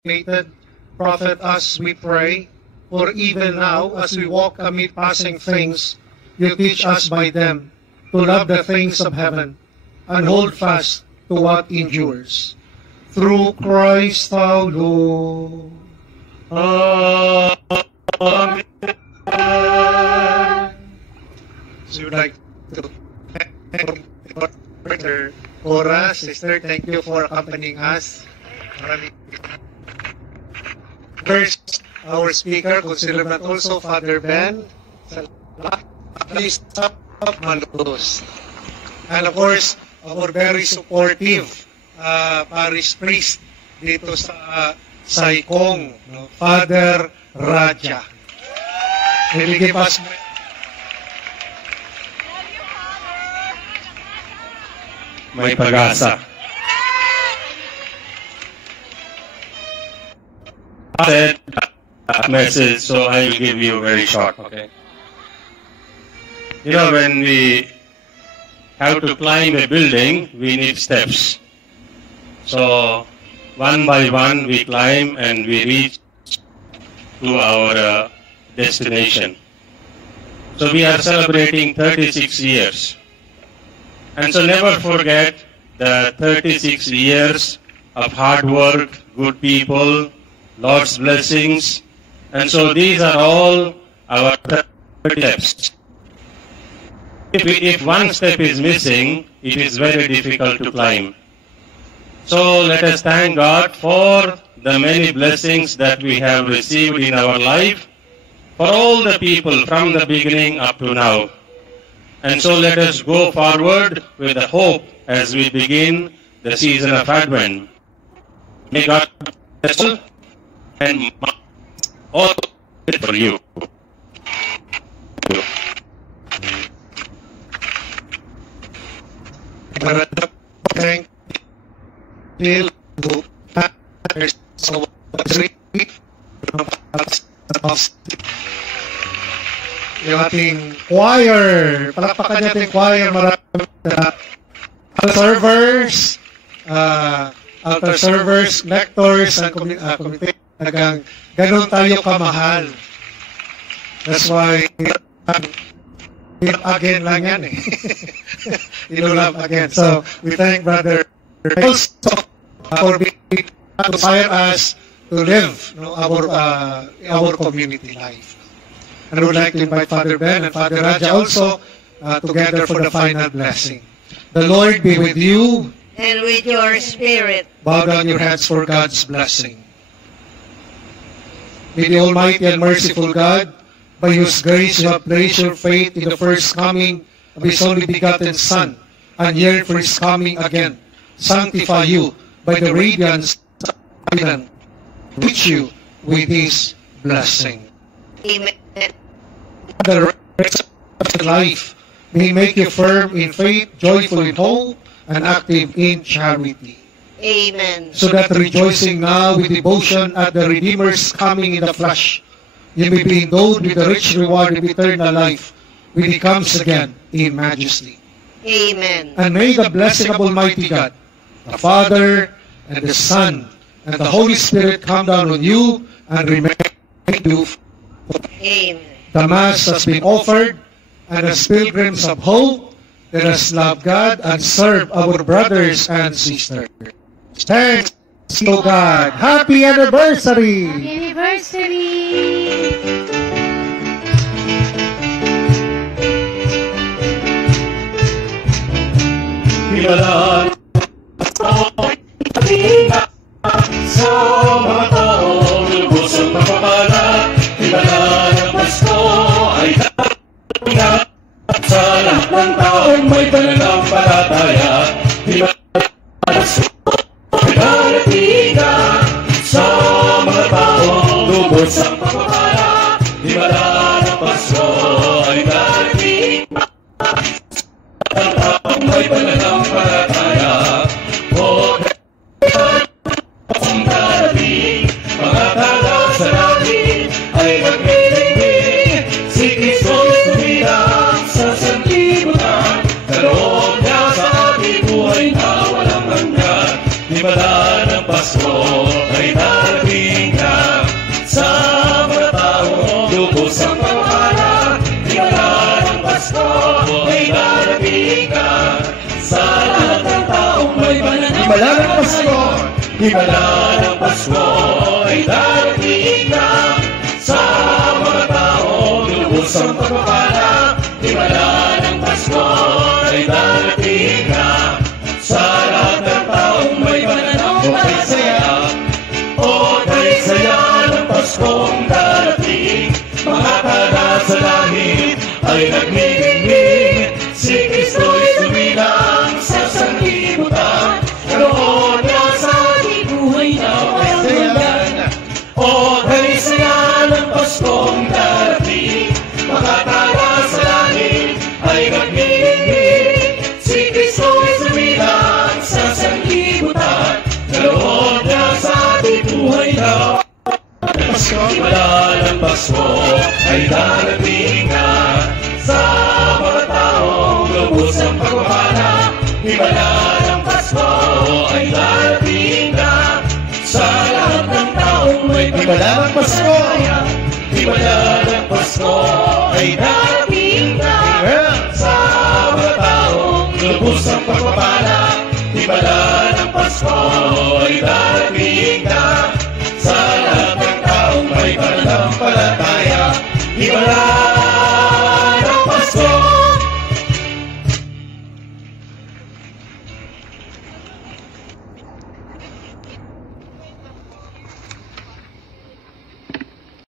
designated prophet us, we pray, for even now, as we walk amid passing things, you teach us by them to love the things of heaven and hold fast to what endures. Through Christ our Lord. Amen. So we'd like to thank Brother Cora, sister, thank you for accompanying us. First, our speaker, could celebrate also Father Ben. Please stop Malos. And of course, our very supportive parish priest dito sa Saikong, Father Raja. Will you give us... May pag-asa. I said a message, so I will give you very short, okay? You know, when we have to climb a building, we need steps. So, one by one, we climb and we reach to our destination. So, we are celebrating 36 years. And so never forget the 36 years of hard work, good people, Lord's blessings. And so these are all our steps. If one step is missing, it is very difficult to climb. So let us thank God for the many blessings that we have received in our life, for all the people from the beginning up to now. And so let us go forward with the hope as we begin the season of Advent. May God bless you and all for you. Thank you. Yung ating choir, palakpakan natin choir, maraming altar servers, lectors, and committee, ganun tayo kamahal. That's why, again lang yan eh. Inulab again. So, we thank Brother also for being to inspire us to live our community life. And I would like to invite Father Ben and Father Raja also together for the final blessing. The Lord be with you. And with your spirit. Bow down your heads for God's blessing. May the Almighty and merciful God, by whose grace you have placed your faith in the first coming of His only begotten Son, and yearn for His coming again, sanctify you by the radiance of heaven, reach you with His blessing. Amen. The rest of life may make you firm in faith, joyful in hope, and active in charity. Amen. So that rejoicing now with devotion at the Redeemer's coming in the flesh, you may be endowed with the rich reward of eternal life when He comes again in majesty. Amen. And may the blessing of Almighty God, the Father, and the Son, and the Holy Spirit come down on you and remain with you. Amen. The Mass has been offered, and as pilgrims of hope, let us love God and serve our brothers and sisters. Thanks to God. Happy anniversary! Happy anniversary! Himala sa mga taong lubos ang pagpapala. Himala ng Pasko ay darating sa lahat ng taong may pananampalataya. Himala ng Pasko ay darating sa mga taong lubos ang pagpapala. Himala ng Pasko ay darating sa taong may pananampalataya. Ang darating, mga tala sa langit ay magpipigil. Si Kristo'y tumilang sa sanlibutan, kaloob niya sa ating buhay na walang hanggan. Himala ng Pasko ay darating. himala ng Pasko ay darating na sa mga taong lubos ang pagpapala. Himala ng Pasko ay darating na sa lahat ng taong may pananaw at saya. O kay saya ng Paskong darating, mga tala sa langit ay nagniningning. Si Kristo'y sumilang sa sanlibutan, naroon niya sa ating buhay na walang. O kay saya ng Paskong darating, mga tala sa langit ay nagniningning. Si Kristo'y sumilang sa sanlibutan, naroon niya sa ating buhay na himala ng Pasko ay darating na sa mga taong lubos ang pagpapala. Himala